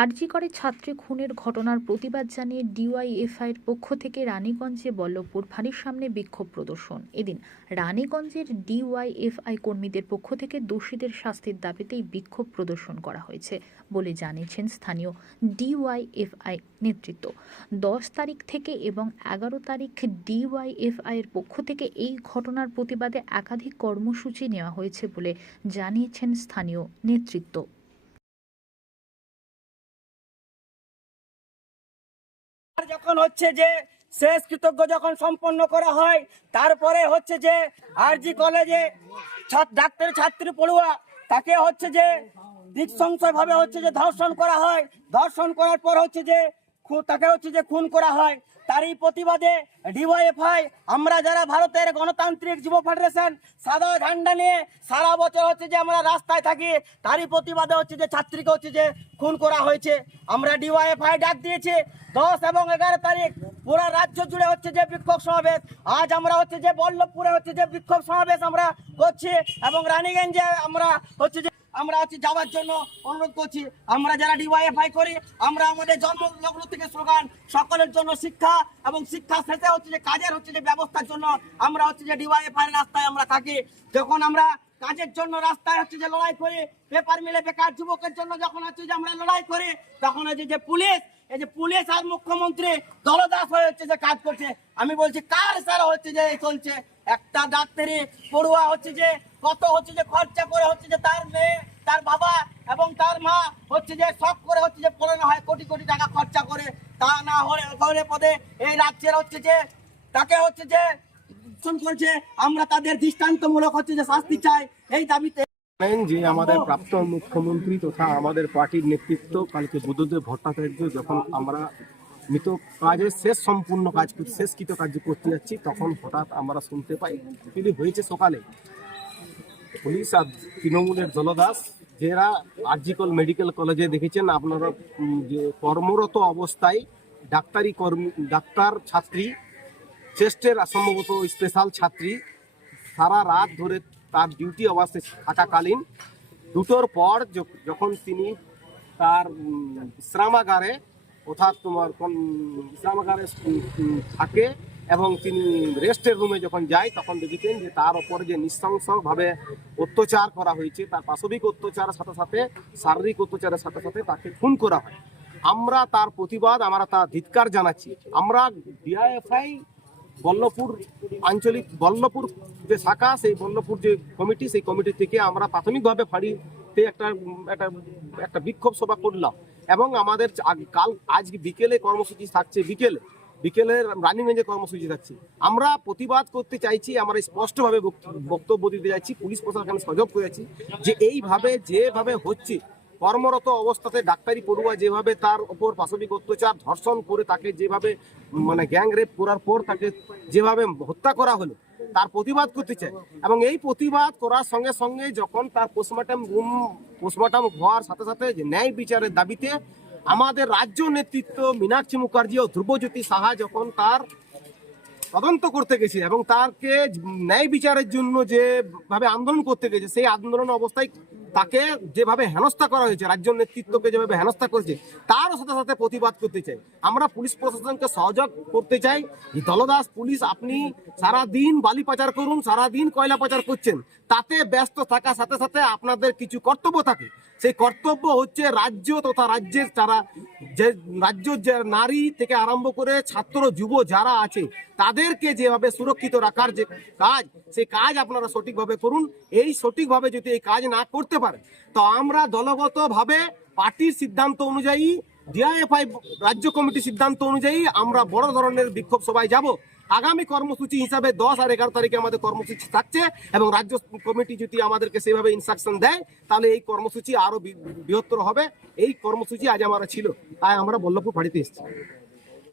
আরজি করে ছাত্রী খুনের ঘটনার প্রতিবাদ জানিয়ে ডিওয়াইএফআইয়ের পক্ষ থেকে রানীগঞ্জে বল্লভপুর ফাঁড়ির সামনে বিক্ষোভ প্রদর্শন। এদিন রানীগঞ্জের ডিওয়াইএফআই কর্মীদের পক্ষ থেকে দোষীদের শাস্তির দাবিতেই বিক্ষোভ প্রদর্শন করা হয়েছে বলে জানিয়েছেন স্থানীয় ডিওয়াইএফআই নেতৃত্ব। 10 তারিখ থেকে এবং 11 তারিখ ডিওয়াইএফআই এর পক্ষ থেকে এই ঘটনার প্রতিবাদে একাধিক কর্মসূচি নেওয়া হয়েছে বলে জানিয়েছেন স্থানীয় নেতৃত্ব। যখন হচ্ছে যে শেষ কৃতজ্ঞ যখন সম্পন্ন করা হয়, তারপরে হচ্ছে যে আরজি কলেজে ডাক্তার ছাত্রী পড়ুয়া তাকে হচ্ছে যে নৃশংসভাবে ভাবে হচ্ছে যে ধর্ষণ করা হয়। ধর্ষণ করার পর হচ্ছে যে তাকে হচ্ছে যে খুন করা হয়। তারই প্রতিবাদে ডিওয়াইএফআই আমরা যারা ভারতের গণতান্ত্রিক যুব ফেডারেশন সাদা ঝান্ডা নিয়ে সারা বছর হচ্ছে যে আমরা রাস্তায় থাকি, তারই প্রতিবাদে হচ্ছে যে ছাত্রীকে হচ্ছে যে খুন করা হয়েছে। আমরা ডিওয়াইএফআই ডাক দিয়েছি 10 এবং 11 তারিখ পুরো রাজ্য জুড়ে হচ্ছে যে বিক্ষোভ সমাবেশ। আজ আমরা হচ্ছে যে বল্লভপুরে হচ্ছে যে বিক্ষোভ সমাবেশ আমরা করছি এবং রানীগঞ্জে আমরা হচ্ছে যে যাওয়ার জন্য অনুরোধ করছি। আমরা যারা ডিওয়াইএফআই করি, আমরা আমাদের জন্মলগ্ন থেকে স্লোগান সকলের জন্য শিক্ষা এবং শিক্ষা শেষে হচ্ছে যে কাজের হচ্ছে যে ব্যবস্থার জন্য আমরা হচ্ছে যে ডিওয়াইএফআই রাস্তায় আমরা থাকি। যখন আমরা কাজের জন্য রাস্তায় হচ্ছে যে লড়াই করি, পেপার মিলে বেকার যুবকের জন্য যখন হচ্ছে যে আমরা লড়াই করি, তখন হচ্ছে যে পুলিশ আর মুখ্যমন্ত্রী দলদাস হয়ে হচ্ছে যে কাজ করছে। আমি বলছি কার সারা হচ্ছে যে চলছে। একটা ডাক্তারি পড়ুয়া হচ্ছে যে কত হচ্ছে যে খরচা করে হচ্ছে যে তার মেয়ে, তার বাবা এবং তার মা হচ্ছে যে শখ করে হচ্ছে যে পড়ানো হয়, কোটি কোটি টাকা খরচা করে। তা না হলে পদে এই রাজ্যের হচ্ছে যে তাকে হচ্ছে যে করছে। আমরা তাদের দৃষ্টান্তমূলক হচ্ছে যে শাস্তি চাই এই দাবিতে। যে আমাদের প্রাক্তন মুখ্যমন্ত্রী তথা আমাদের পার্টির নেতৃত্ব কালকে বুদ্ধদেব ভট্টাচার্য যখন আমরা মৃত কাজের শেষকৃত কার্য করতে যাচ্ছি, তখন হঠাৎ আমরা শুনতে পাই কিন্তু হয়েছে সকালে পুলিশ আর তৃণমূলের দলদাস যারা আরজিকর মেডিকেল কলেজে দেখেছেন আপনারা যে কর্মরত অবস্থায় ডাক্তার ছাত্রী চেস্টের সম্ভবত স্পেশাল ছাত্রী সারা রাত ধরে তার ডিউটি অবস্থায় থাকাকালীন 2টোর পর যখন তিনি তার বিশ্রামাগারে অর্থাৎ বিশ্রামাগারে থাকে এবং তিনি রেস্টের রুমে যখন যায়, তখন দেখেছেন যে তার ওপরে যে নৃশংসভাবে অত্যাচার করা হয়েছে, তার পাশবিক অত্যাচারের সাথে সাথে শারীরিক অত্যাচারের সাথে সাথে তাকে খুন করা হয়। আমরা তার প্রতিবাদ, আমরা তার ধিক্কার জানাচ্ছি। আমরা ডিওয়াইএফআই বল্লভপুর যে শাখা, সেই বল্লভপুর যে কমিটি, সেই কমিটি থেকে আমরা প্রাথমিকভাবে ফাঁড়িতে একটা বিক্ষোভ সভা করলাম এবং আমাদের আজ বিকেলে কর্মসূচি থাকছে, বিকেলে রানীগঞ্জে কর্মসূচি থাকছে। আমরা প্রতিবাদ করতে চাইছি, আমরা স্পষ্টভাবে বক্তব্য দিতে চাইছি, পুলিশ প্রশাসনকে সহযোগ করে যাচ্ছি যে এইভাবে যেভাবে হচ্ছে কর্মরত অবস্থাতে ডাক্তারি পড়ুয়া যেভাবে তার ওপর পাশবিক অত্যাচার ধর্ষণ করে তাকে যেভাবে গ্যাং রেপ করার পর তাকে যেভাবে হত্যা করা হলো, তার প্রতিবাদ করতে চাই। এবং এই প্রতিবাদ করার সঙ্গে সঙ্গে যখন তার পোস্টমর্টম হওয়ার সাথে সাথে যে ন্যায় বিচারের দাবিতে আমাদের রাজ্য নেতৃত্ব মীনাক্ষী মুখার্জি ও ধ্রুবজ্যোতি সাহা যখন তার তদন্ত করতে গেছে এবং তাকে ন্যায় বিচারের জন্য যেভাবে আন্দোলন করতে গেছে, সেই আন্দোলন অবস্থায় তাকে যেভাবে হেনস্থা করা হয়েছে, রাজ্য নেতৃত্বকে যেভাবে হেনস্থা করেছে, তারও সাথে সাথে প্রতিবাদ করতে চাই। আমরা পুলিশ প্রশাসনকে সহযোগ করতে চাই। দলদাস পুলিশ, আপনি সারাদিন বালি পাচার করুন, সারাদিন কয়লা পাচার করছেন, তাতে ব্যস্ত থাকার সাথে সাথে আপনাদের কিছু কর্তব্য থাকে। সেই কর্তব্য হচ্ছে রাজ্য তথা রাজ্যের যে নারী থেকে আরম্ভ করে ছাত্র যুব যারা আছে তাদেরকে যেভাবে সুরক্ষিত রাখার যে কাজ, সেই কাজ আপনারা সঠিকভাবে করুন। এই সঠিকভাবে যদি এই কাজ না করতে পারে, তো আমরা দলগতভাবে পার্টির সিদ্ধান্ত অনুযায়ী, ডিওয়াইএফআই রাজ্য কমিটির সিদ্ধান্ত অনুযায়ী আমরা বড় ধরনের বিক্ষোভ সভায় যাব। আগামী কর্মসূচি হিসাবে 10 আর 11 তারিখে আমাদের কর্মসূচি থাকছে এবং রাজ্য কমিটি যদি আমাদেরকে সেভাবে ইনস্ট্রাকশন দেয়, তাহলে এই কর্মসূচি আরো বৃহত্তর হবে। এই কর্মসূচি আজ আমরা ছিল, তাই আমরা বল্লভপুর ফাঁড়িতে এসেছি।